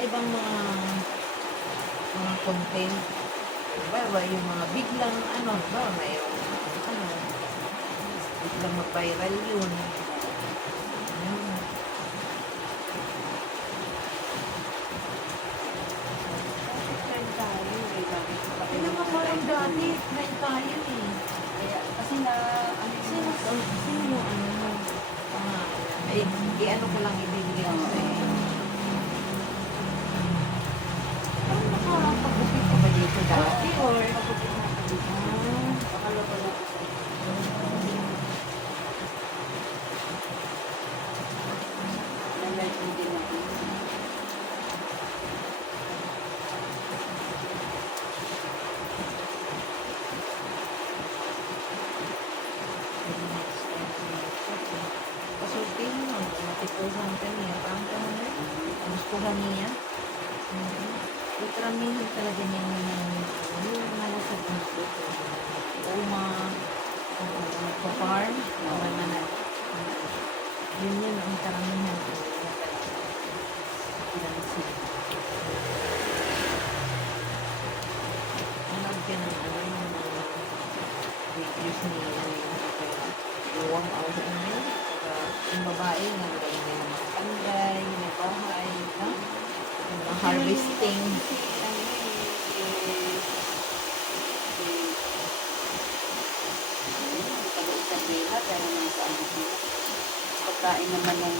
kakaibang mga content. Diba, yung mga biglang ba, mayroong biglang mag-viral yun. Yun. Try tayo eh. Lagi ko pa Hindi naman parang dati, try tayo eh. Kaya, kasi na, Sino yung mo? I-ano ko lang ibibigay ko sa'yo. Parang nakapag-upit ka ba dito dati? Or, pakalawa na ako sa na-like mo din ako. pasultin mo, matipusan ka niya. Parang ka mo na, gustuhan niya. Utramihin talaga niya yung nasa gusto ko. Magpa-farm, yun ang karamihan ko. Anong ng videos niya luwang ako sa inyo. Yung babae, nagawin nila mga panday, may bahay, yung mga harvesting. Isabela, pero nasa ano sila. Pagkain naman ng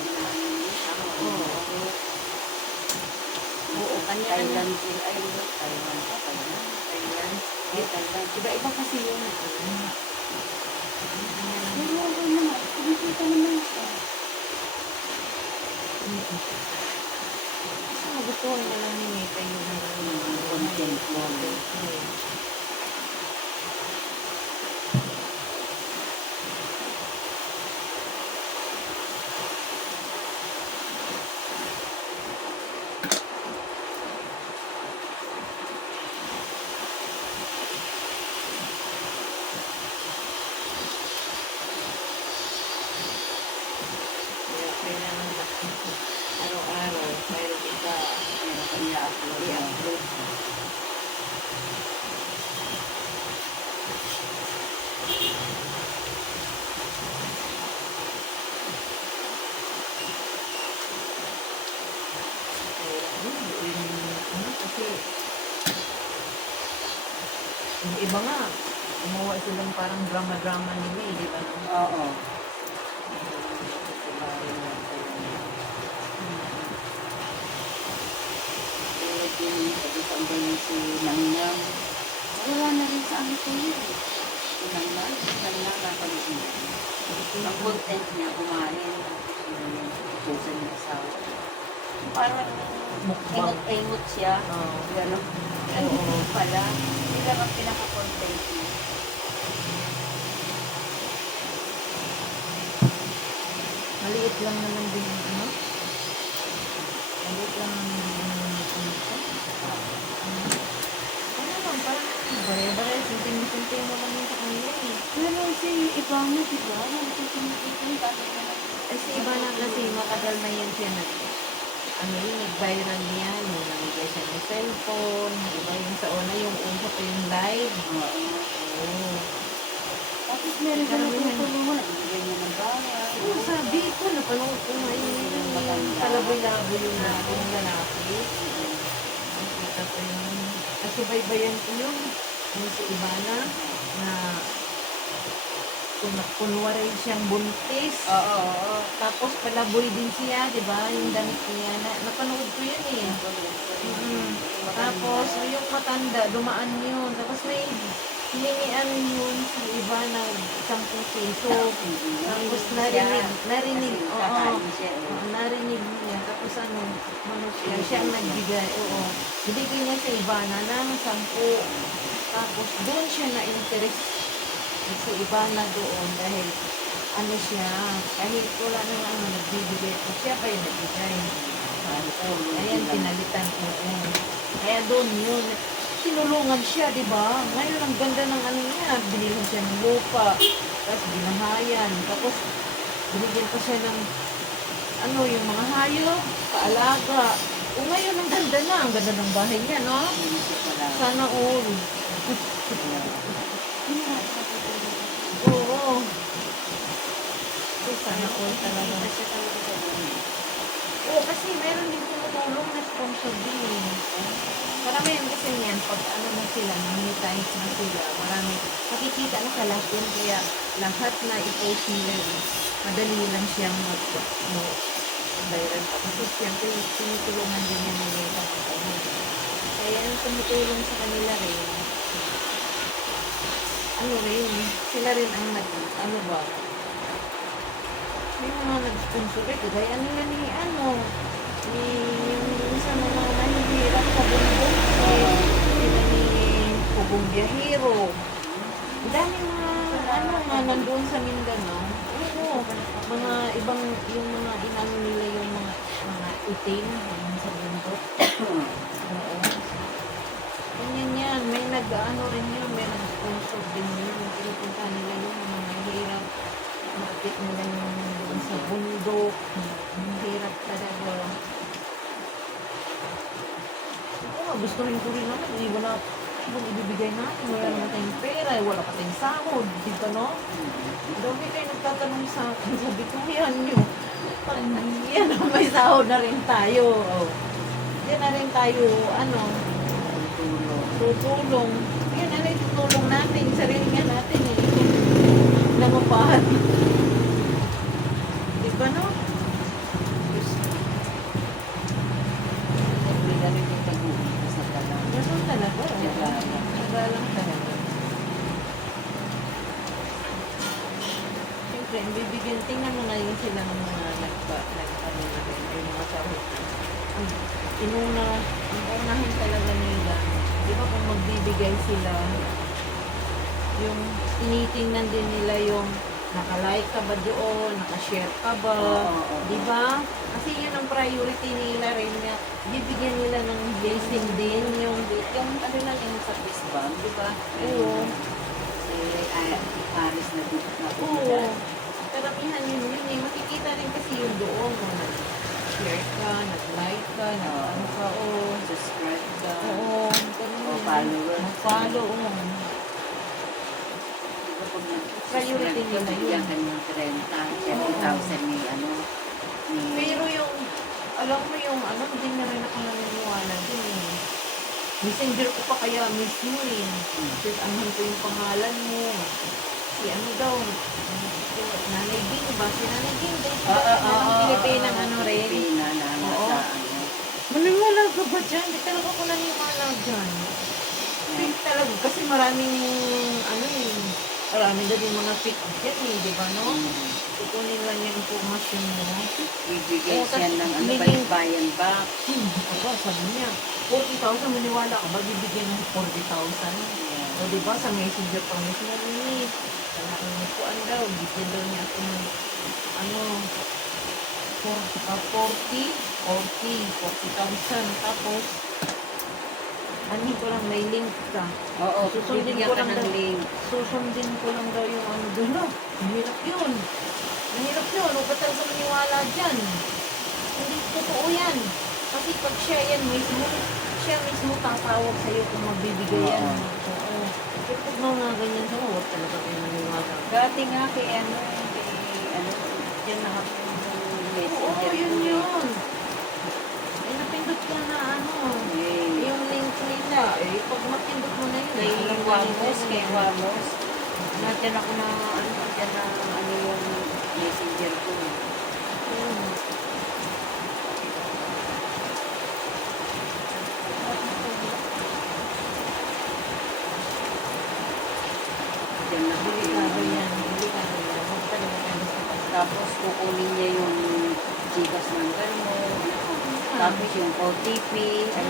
Oo, kanya Thailand sila. Ay, Thailand pa pala. Thailand. Thailand. Iba-iba kasi yung Pero okay naman. Kumikita naman siya. gusto ko na lang ni Mita yung Content mo. Kailangan araw-araw, mayroon kita I-upload. i-upload. Kasi yung iba nga, gumawa silang parang drama-drama nila eh, di ba? Oo. Tulad yung sabi sa yung si Nangnang. Wala na rin sa ano ko yun. Si Nangnang napanood niya. Ang content niya kumain. Puso niya asawa. Parang engot-engot siya. Gano'n. Ano pala. Hindi lang ang pinaka-content niya. Maliit lang naman din yung maliit lang naman din yung ano lang, parang bare-bare, sinting mo lang yun sa kanila eh. Pero si Ivana, di ba? Si Ivana kasi matagal na yan siya nag-viral niya, yung namigay siya ng cellphone, diba yung sa una, yung una pa yung live. Oo. Tapos meron ka natutulungan, nagbibigay niya ng bahay. Oo, sabi ko, napanood ko ngayon yung kalaboy-labo yung lalaki. Nakita ko yung, nasubaybayan ko yung si Ivana na kunwari siyang buntis. Oo. Tapos palaboy din siya, di ba? Yung damit niya. Napanood ko yun eh. Tapos yung matanda, dumaan yun. Tapos may hiningian yun si Ivana 10 piso. Tapos narinig niya. Tapos siya ang nagbigay. Oo. Bibigyan niya sa Ivana ng 10. Tapos doon siya na-interest si Ivana doon dahil siya, kahit wala nang nagbibigay ko, siya pa yung nagbigay. Ayan, pinalitan ko. Kaya doon yun, tinulungan siya, di ba? Ngayon, ang ganda ng niya, binilhan siya ng lupa, tapos binahayan, tapos binigyan pa siya ng yung mga hayop, paalaga. O ngayon, ang ganda na. Ang ganda ng bahay niya, no? Hindi siya pala. Sana all. Oo. Sana all talaga. Kasi talaga sa buhay. Oo, kasi meron din tumutulong na sponsor din. Marami yan kasi niyan, pag ano na sila, many times na sila, marami, makikita na sa lahat yun, kaya lahat na i-post nila yun, madali lang siyang viral pa. Kasi siyempre, tinutulungan din yan nila yung kapatid. Kaya yung tumutulong sa kanila rin, ano rin, sila rin ang ano ba, may mga nag-sponsor eh, kagaya nila ni yung sa mga mahihirap sa bundok, sila ni Pugong Biyahero. Ang daming mga nandoon sa Mindanao. Oo, mga ibang, yung mga inano nila yung mga itim, yung sa bundok. Oo. Ganyan yan, may nag-ano rin yun, may nag-sponsor din yun, pinupunta nila yung mga mahirap. Makikit nila yung doon sa bundok. Ang hirap talaga. Oo, gusto rin ko rin naman. Wala kung ibibigay natin. Wala naman tayong pera. Wala pa tayong sahod. Di ba, no? Dami kayo nagtatanong sa akin. Sabi ko, yan nyo. Yan, may sahod na rin tayo. Yan na rin tayo, tutulong. Yan na rin tutulong natin. Sarili nga natin eh. Nangupahan. Di ba, no? Hindi rin yung taguhin sa talaga. Ganun talaga. Diba? Taga lang talaga. Siyempre, bibigyan, tingnan mo na yun sila ng mga nagpano na rin, yung mga sahod. Ang unahin talaga nila. Di ba kung magbibigay sila, yung tinitingnan din nila yung naka-like ka ba doon, naka-share ka ba, di ba? Kasi yun ang priority nila rin na bibigyan nila ng blessing din yung Ano lang yung sa fishbag, di ba? oo. Si Paris na dito na Oo. Karamihan yun eh. Makikita rin kasi yung doon kung nag-share ka, nag-like ka, nag-ano ka, oo. subscribe ka. Oo, ganun O yun. followers. Mag-follow, oo. Di ba pag Priority nila yun. bigyan ka ng 30,000 ni Pero yung, alam mo yung, hindi na rin ako naniniwala din eh. Messenger ko pa kaya mismo eh. Kasi anuhan ko yung pangalan mo. Si daw, Nanay Ging ba? Si Nanay Ging daw. Pilipinang rin. Pilipina na Oo. nasa ano. Maniwala ka ba dyan? Hindi talaga ako naniwala dyan. Fake talaga. Kasi maraming, maraming din mga fake dyan eh, di ba no? Kukunin lang yung informasyon mo. Ibigay Oo, siya tas ng lilink. bayan back. Aba, sabi niya, 40,000 maniwala ka ba bibigyan ng 40,000? O di ba sa messenger pa mismo ni kuan daw, bigyan daw niya ako ng 40,000 tapos ko lang may link ka. Oo, Susundin bibigyan ko ka lang ng daw. link. Susundin ko lang daw yung doon. Mahirap yun. Mahirap yun. Huwag ka talaga maniwala dyan. Hindi totoo yan. Kasi pag siya mismo tatawag sa'yo kung magbibigay yan. Oo. Pero pag mga ganyan sa huwag talaga kayo maniwala. Dati nga kay dyan nakapunta ng Oo, messenger. yun yun. Eh, napindot ka na yung link nila. Eh, pag mapindot mo na yun. Kay alam na Wamos, nila kay yun. Wamos. Nandiyan ako na, dyan na, yung messenger ko. Hmm. Dyan na ako. Delikado yan. Delikado yan. Huwag talaga kayo basta. Tapos kukunin niya yung Gcash number mo. Tapos yung OTP. Dyan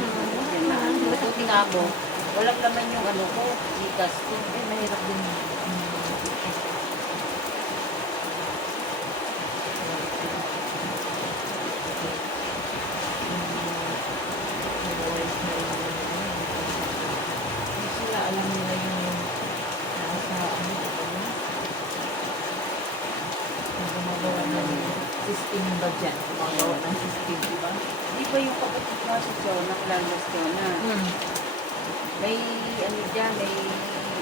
na ano. Buti nga ako. Walang laman yung ko, Gcash ko. Eh, mahirap din. Sila alam nila yung nasa gumagawa ng system ba dyan? Gumagawa ng system, di ba? Di ba yung kapatid mo si Jonah, Lalas Jonah? Hmm. May ano dyan, may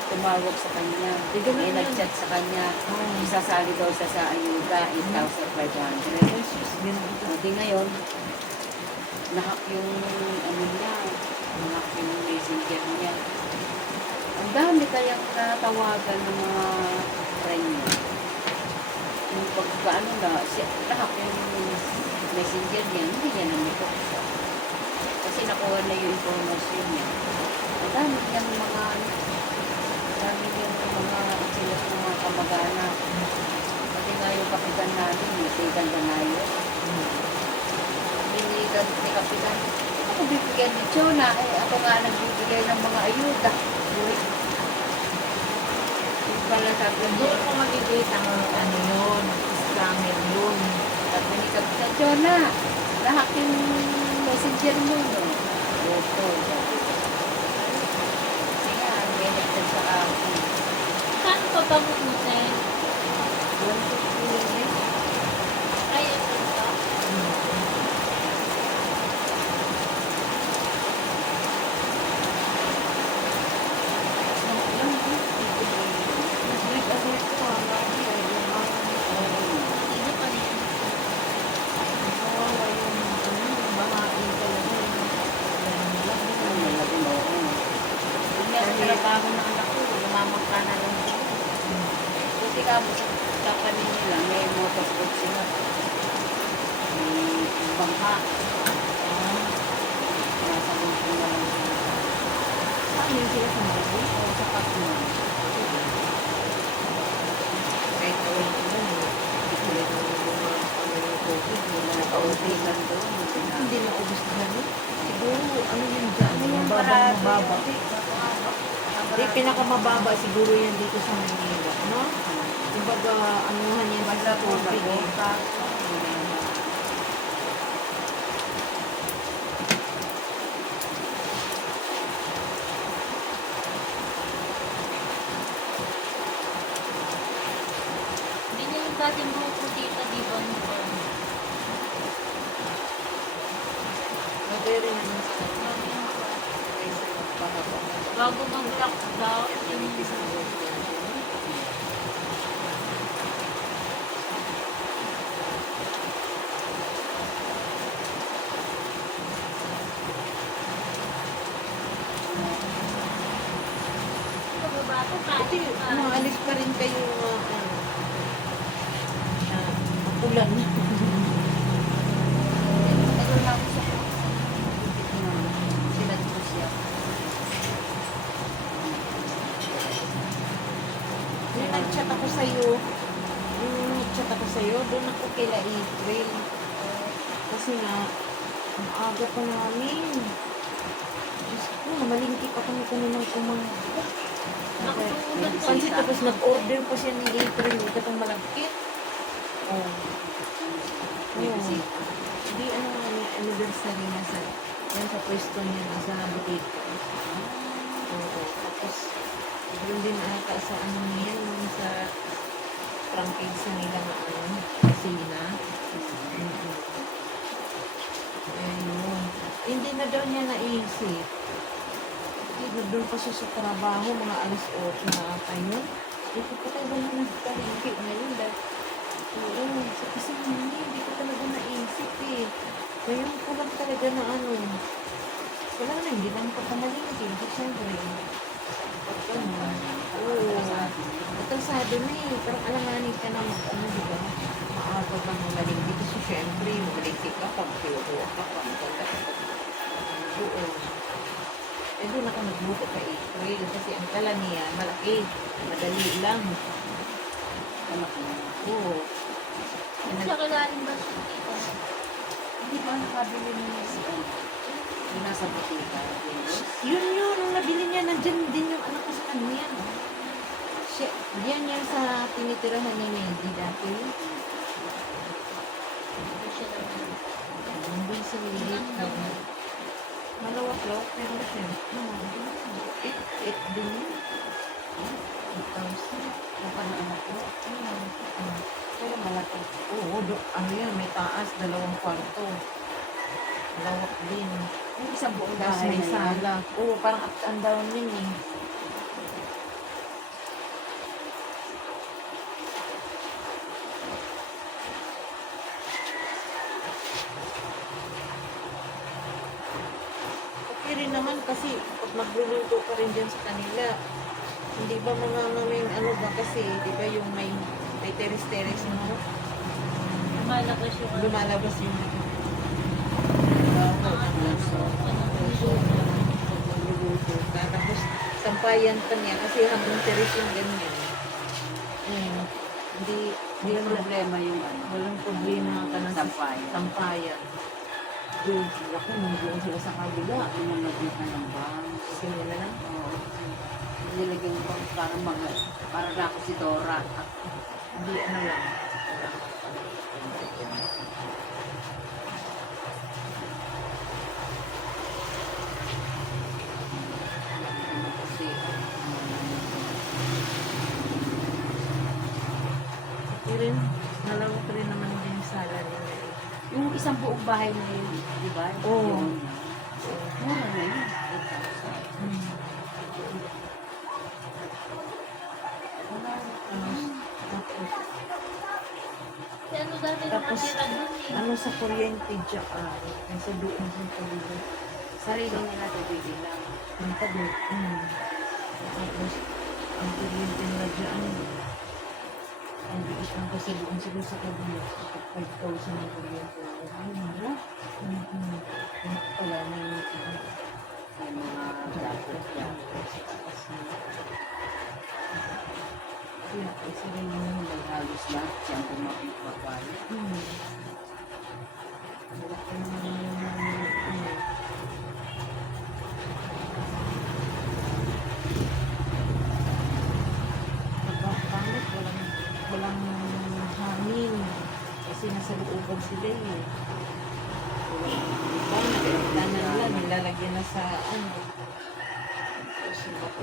tumawag sa kanya. Di ganun May yun. nag-chat sa kanya. Oh. Isasali daw siya sa ayuda, 8,500. Jesus, ganun ito. Di ngayon, nahack yung ano niya, nahack yung messenger niya. Ang dami kayang natawagan ng mga friend niya. Yung pagkaano na, nahack yung messenger niya, hindi niya namitok siya. Kasi nakuha na yung information niya. Ang dami niyang mga, ang dami niyang mga silas ng mga kamag-anak. Pati nga yung kapitan namin, si Gandanayo. Binigan ni kapitan, ako bibigyan ni Chona, ako nga nagbibigay ng mga ayuda. Yung pala sabi niya, Doon mo makikita ang ano yun, scammer yun. sabi ni kapitan, Chona, lahat yung messenger mo, no? Opo. Kasi nga, may nagtag sa akin. Saan pa ba pupuntin? 150 minutes. Ay, ito ba? Hindi pa rin. Trabaho ng anak ko, namamagkana lang siya. Buti ka mo sa kanila nila, may motorboat sila. May bangka. Nasa bangka na lang sila. O sa Pacman. Kahit away ko lang, nakaunti lang doon. Hindi na ubus na gano'n. Siguro, ano yun dyan? Ano yung Mababa, parado? mababa. Hindi, pinakamababa siguro yan dito sa Manila, no? Kumbaga, anuhan yan Wala sa po ba tubig po? eh. Hindi niya yung dating buhok ko dito, di ba? Mabere naman sa kanya. Bago mag-lockdown, yung pagbabato, Buti, kahit pa. umaalis pa rin kayo, ulan. Ito lang sa sila dito siya. Yung nag-chat ako sa'yo, doon ako kila April. Kasi nga, ang aga pa namin. Diyos ko, namalingkit ako ni kaninang umaga. Nakatulog pa Pansit, tapos nag-order pa siya ni April. Ito pang malagkit. Oh. May Oo. bisita. Hindi, ano nga, may anniversary na sa, yan sa pwesto niya na sa butik. Oo. Tapos, doon din ata sa ano niya, yung sa franchise nila na ano, kusina. Ayun. Hindi na daw niya naisip. Hindi, doon pa siya sa trabaho, mga alas 8 na ata yun. Hindi ko tayo wala na sa palengke ngayon. Oo, sa kusina niya, hindi ko talaga naisip eh. Ngayon ko lang talaga na ano, wala na, hindi lang pagkamalingki. Kasi syempre, oo, matasado na eh. Parang alanganin ka na ano, di ba? Maaga kang mamalingki. Kasi syempre, mamalingki ka pag kinukuha ka pag oo. Eh, doon ako nagbuto kay April kasi ang kala niya, malaki, madali lang. Anak niya. Oo. Siya kilalim ba siya dito? Hindi ba nakabili niya si ano? Yung nasa butika. Yun, ang nabili niya, nandyan din yung anak ko sa kanya. Siya, yan yan sa tinitirahan ni Mandy dati. Hindi siya naman. Nandun sa lilit. Malawak-lawak, pero siya, it din yun. 8,000. Baka na anak ko. Pero malaki. Oo, ano yan, may taas, 2 kwarto. Lawak din. Yung isang buong Tapos bahay may na yun. sala. Oo, parang up and down yun eh. Okay rin naman kasi pag magluluto ka rin dyan sa kanila, hindi ba mga may ano ba kasi, di ba yung may teres-teres mo, Lumalabas yung ano. lumalabas yung magluluto ka. Tapos sampayan pa niya kasi hanggang teres yung ganyan. Hindi, Hindi yung problema yung ano. walang problema ka na sa Sampayan. sampayan. Doon, ako, nandiyan sila sa kabila. Pinalagyan ka ng bang. Sige na lang. Oo. Nilagyan ko parang mga, parang ako si Dora. Hindi, ano lang. Kasi, Okay rin, nalawak rin naman din yung sala nila eh. yung isang buong bahay na yun, di ba? Oo. Yun. So, Mura na yun. 8,000. Wala. tapos, Si ano dati Tapos, nakatira dun eh. ano sa kuryente dyan, nasa doon sa kuryente. Sarili nila tubig lang. Ang tabi. Tapos, ang kuryente nila dyan, ang biis lang kasi doon sila sa kabila. 5,000 ang kuryente nila. Ay, mura. Ano pala na yung May mga dapat yan. Kaya, isa rin yung Halos lahat siyang pumapagpapaya. Wala ka naman yung pagpapangit, walang hangin. Kasi nasa looban sila eh. Diba, nakikita na nila, nilalagyan na sa ano. Tapos pag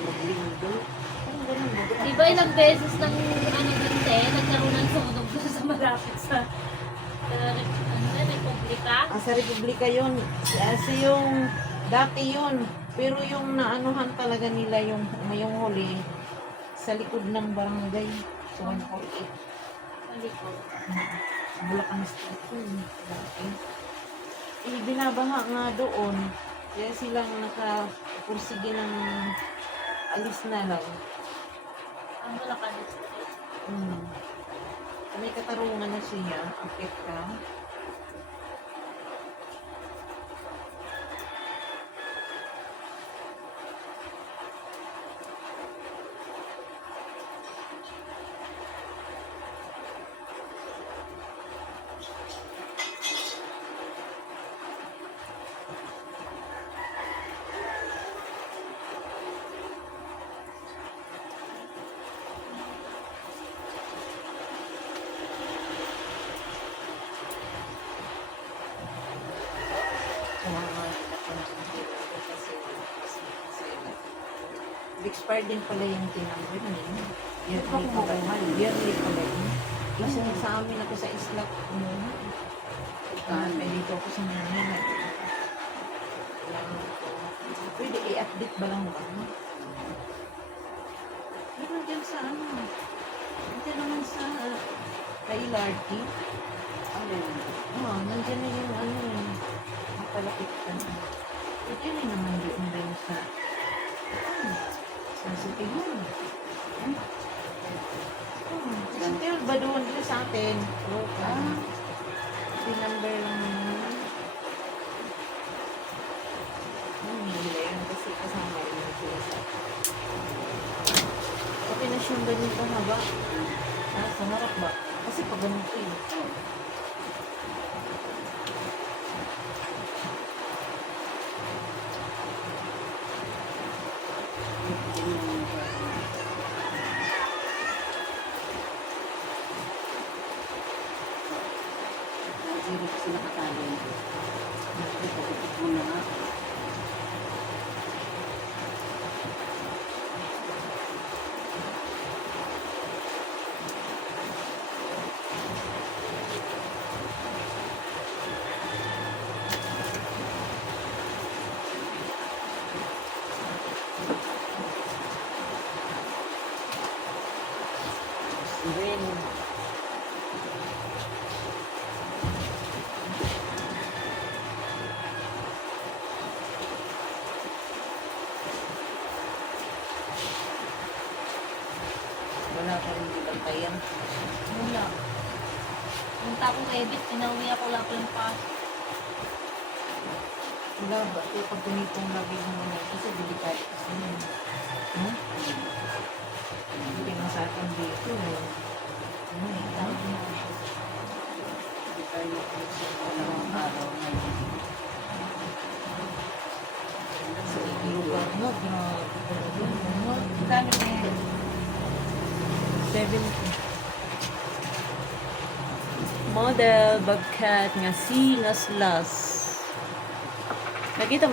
maglinggo, parang ganun ba? Di ba ilang beses ng ano dun nagkaroon ng sunog doon sa malapit sa Republika? Sa Republika yun, kasi yung dati yun, pero yung naanuhan talaga nila yung huli sa likod ng barangay. So, 148. Sa likod. Bulacan Street yun. Dati. Binabaha nga doon. Kaya silang nakapursige ng alis na lang. Ang Bulacan Street. May katarungan na siya. Akit ka. Expired din pala yung tinamber niya. Yearly pala. Yearly pala yun. Isa sa amin ako sa Islap. Dito ako sa Manila. Pwede i-update ba lang ba? Pero dyan sa ano. Dyan naman sa LRT. Nandyan na yung ano yun. Napalapit ka na. Pwede rin naman doon rin sa sensitive yun. Sensitive ba doon sa atin? Number lang naman. Nila yun kasi kasama yun sila sa okay na siyang ganito haba. Sa harap ba? Kasi pag ganito eh. Zero kasi nakatali. Ipapipit mo na nga. kaya. Wala. Punta ko kay Ebit, pinauwi ako lang yung pa. Wala ba? Kaya pag ganitong lagi mo na kasi delikado kasi yun. Hmm? Hindi nga sa akin dito. Ano eh, tawag mo. Hindi tayo sa dalawang araw na yun. Sa lugar mo, grabe talaga. Ano? Kano na yan? 70. Model, bobcat, nga si, nga slas. Nakita mo